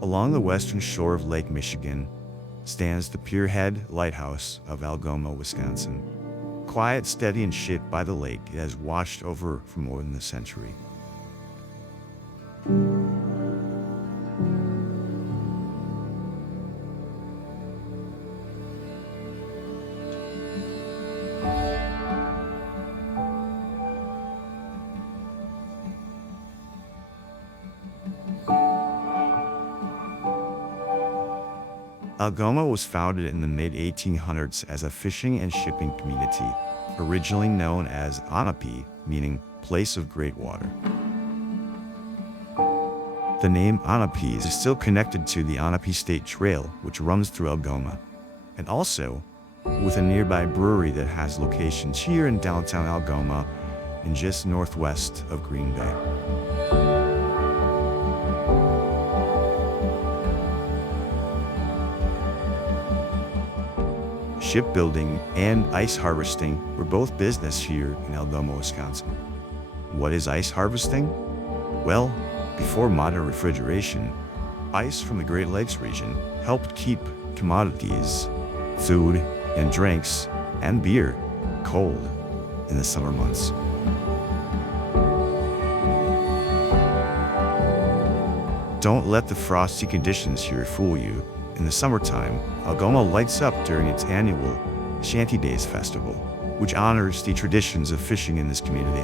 Along the western shore of Lake Michigan stands the Pierhead Lighthouse of Algoma, Wisconsin. Quiet, steady, and shut by the lake, it has watched over for more than a century. Algoma was founded in the mid-1800s as a fishing and shipping community, originally known as Ahnapee, meaning place of great water. The name Ahnapee is still connected to the Ahnapee State Trail, which runs through Algoma, and also with a nearby brewery that has locations here in downtown Algoma and just northwest of Green Bay. Shipbuilding and ice harvesting were both business here in Algoma, Wisconsin. What is ice harvesting? Well, before modern refrigeration, ice from the Great Lakes region helped keep commodities, food and drinks, and beer cold in the summer months. Don't let the frosty conditions here fool you. In the summertime, Algoma lights up during its annual Shanty Days festival, which honors the traditions of fishing in this community.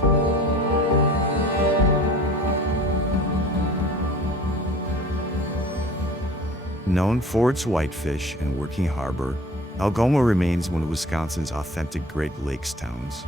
Known for its whitefish and working harbor, Algoma remains one of Wisconsin's authentic Great Lakes towns.